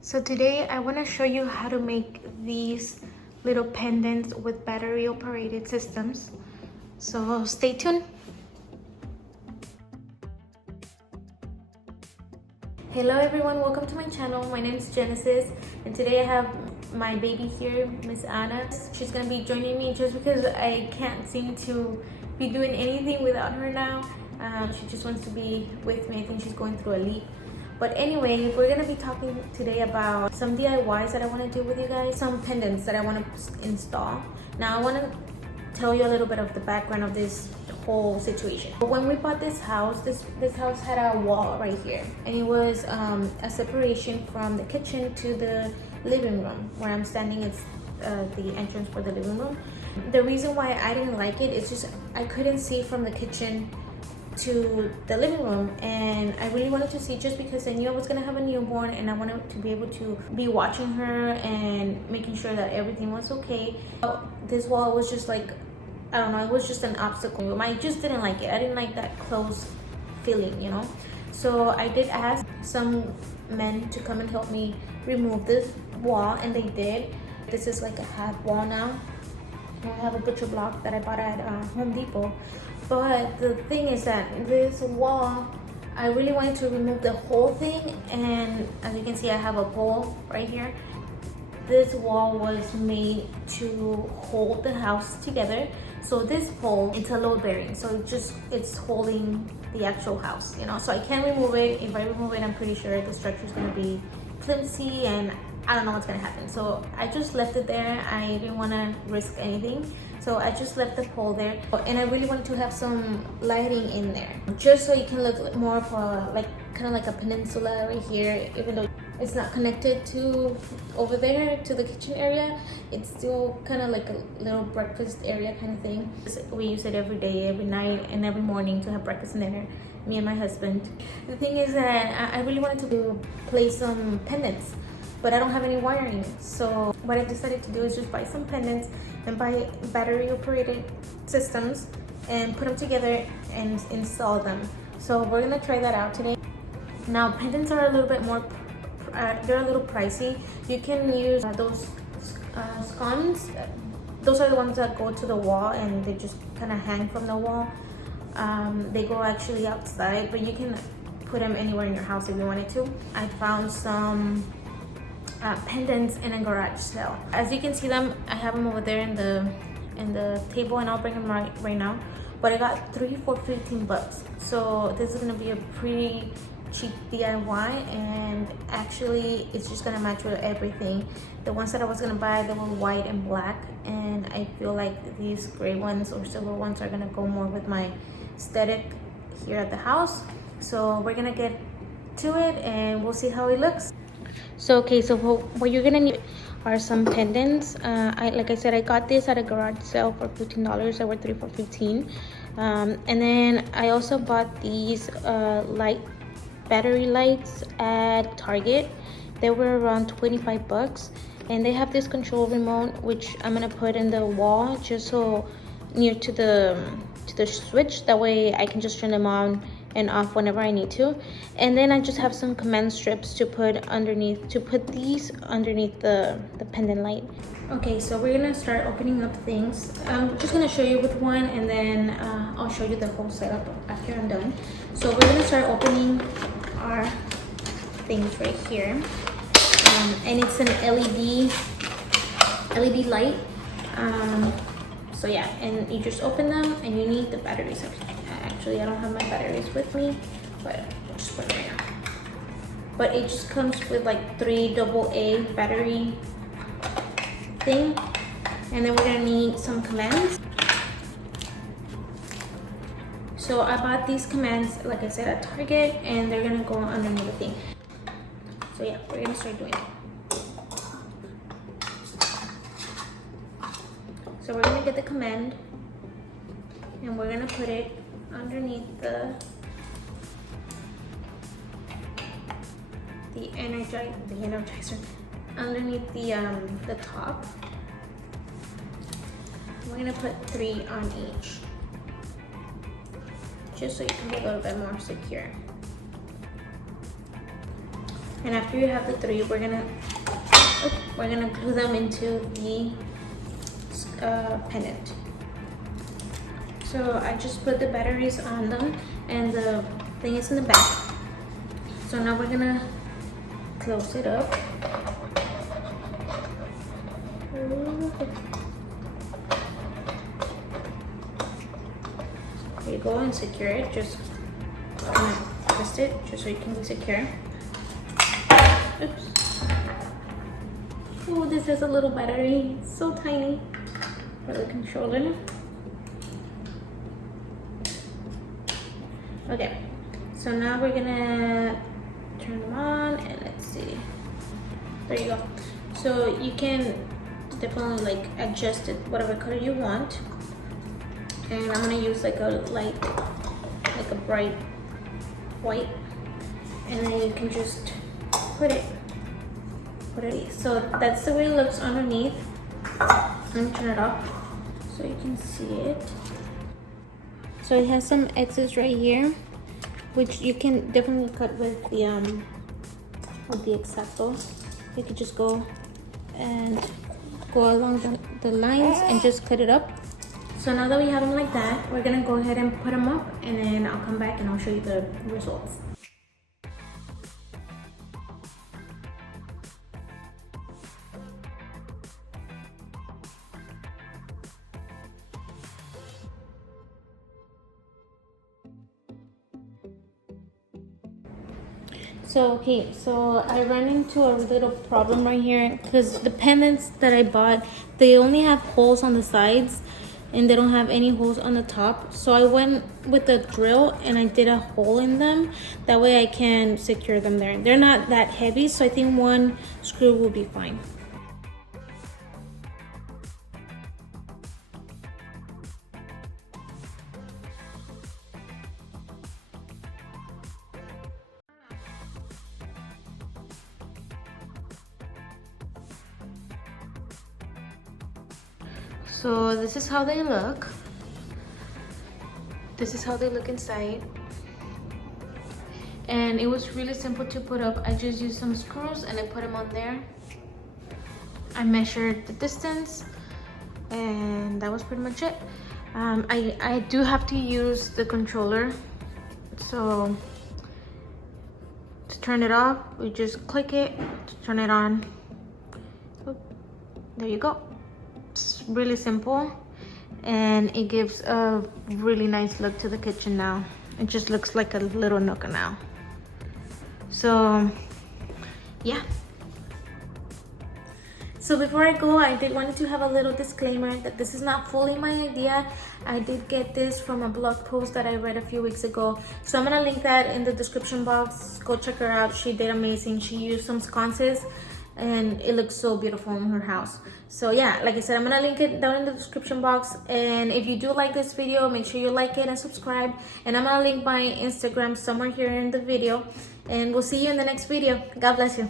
So today I want to show you how to make these little pendants with battery operated systems. So stay tuned. Hello everyone, welcome to my channel. My name is Genesis and today I have my baby here, Miss Anna. She's gonna be joining me just because I can't seem to be doing anything without her now. She just wants to be with me. I think she's going through a leak. But anyway, we're gonna be talking today about some DIYs that I want to do with you guys, some pendants that I want to install. Now I want to tell you a little bit of the background of this whole situation. When we bought this house, this house had a wall right here, and it was a separation from the kitchen to the living room. Where I'm standing, it's the entrance for the living room. The reason why I didn't like it is just I couldn't see from the kitchen to the living room, and I really wanted to see, just because I knew I was gonna have a newborn and I wanted to be able to be watching her and making sure that everything was okay. This wall was just like, I don't know, it was just an obstacle. I just didn't like it. I didn't like that close feeling, you know. So I did ask some men to come and help me remove this wall, and they did. This is like a half wall now. I have a butcher block that I bought at Home Depot. But the thing is that this wall, I really wanted to remove the whole thing, and as you can see, I have a pole right here. This wall was made to hold the house together. So this pole, it's a load bearing, so it's holding the actual house, you know. So I can't remove it. If I remove it, I'm pretty sure the structure is going to be flimsy and I don't know what's gonna happen. So I just left it there. I didn't want to risk anything, so I just left the pole there. And I really wanted to have some lighting in there, just so you can look more of a, like, kind of like a peninsula right here. Even though it's not connected to over there to the kitchen area, it's still kind of like a little breakfast area kind of thing. We use it every day, every night, and every morning to have breakfast and dinner, me and my husband. The thing is that I really wanted to place some pendants, but I don't have any wiring. So what I decided to do is just buy some pendants and buy battery operated systems and put them together and install them. So we're gonna try that out today. Now pendants are a little bit more, they're a little pricey. You can use those scones. Those are the ones that go to the wall and they just kind of hang from the wall. They go actually outside, but you can put them anywhere in your house if you wanted to. I found some pendants in a garage sale. As you can see them, I have them over there in the table, and I'll bring them right now. But I got 3 for 15 bucks. So this is gonna be a pretty cheap DIY, and actually it's just gonna match with everything. The ones that I was gonna buy, they were white and black, and I feel like these gray ones or silver ones are gonna go more with my aesthetic here at the house. So we're gonna get to it and we'll see how it looks. So okay, so what you're gonna need are some pendants. Like I said, I got this at a garage sale for $15. They were 3 for 15. And then I also bought these battery lights at Target. They were around 25 bucks, and they have this control remote, which I'm gonna put in the wall just so near to the switch. That way I can just turn them on and off whenever I need to. And then I just have some command strips to put these underneath the pendant light. Okay, so we're gonna start opening up things. I'm just gonna show you with one, and then I'll show you the whole setup after I'm done. So we're gonna start opening our things right here, and it's an LED light. So yeah, and you just open them, and you need the batteries. Actually, I don't have my batteries with me, but I'll just put it right now. But it just comes with like 3 AA battery thing, and then we're gonna need some commands. So I bought these commands, like I said, at Target, and they're gonna go underneath the thing. So yeah, we're gonna start doing it. So we're gonna get the command, and we're gonna put it underneath the energizer, underneath the top. We're gonna put 3 on each, just so you can be a little bit more secure. And after you have the 3, we're gonna glue them into the pendant. So I just put the batteries on them, and the thing is in the back. So now we're gonna close it up. There you go, and secure it. Just twist it just so you can be secure. Oops. Oh, this has a little battery. It's so tiny for the controller. Okay, so now we're gonna turn them on, and let's see. There you go. So you can definitely like adjust it whatever color you want. And I'm gonna use like a light, like a bright white, and then you can just put it. So that's the way it looks underneath. Let me turn it off so you can see it. So it has some edges right here, which you can definitely cut with the X-Acto. You could just go along the lines and just cut it up. So now that we have them like that, we're gonna go ahead and put them up, and then I'll come back and I'll show you the results. So I ran into a little problem right here, because the pendants that I bought, they only have holes on the sides and they don't have any holes on the top. So I went with a drill and I did a hole in them. That way I can secure them there. They're not that heavy, so I think one screw will be fine. So this is how they look. This is how they look inside. And it was really simple to put up. I just used some screws and I put them on there. I measured the distance and that was pretty much it. I do have to use the controller. So to turn it off, we just click it. To turn it on, there you go. It's really simple, and it gives a really nice look to the kitchen now. It just looks like a little nook now. So yeah. So before I go, I wanted to have a little disclaimer that this is not fully my idea. I did get this from a blog post that I read a few weeks ago. So I'm gonna link that in the description box. Go check her out. She did amazing. She used some sconces and it looks so beautiful in her house. So yeah, like I said, I'm gonna link it down in the description box. And if you do like this video, make sure you like it and subscribe. And I'm gonna link my Instagram somewhere here in the video. And we'll see you in the next video. God bless you.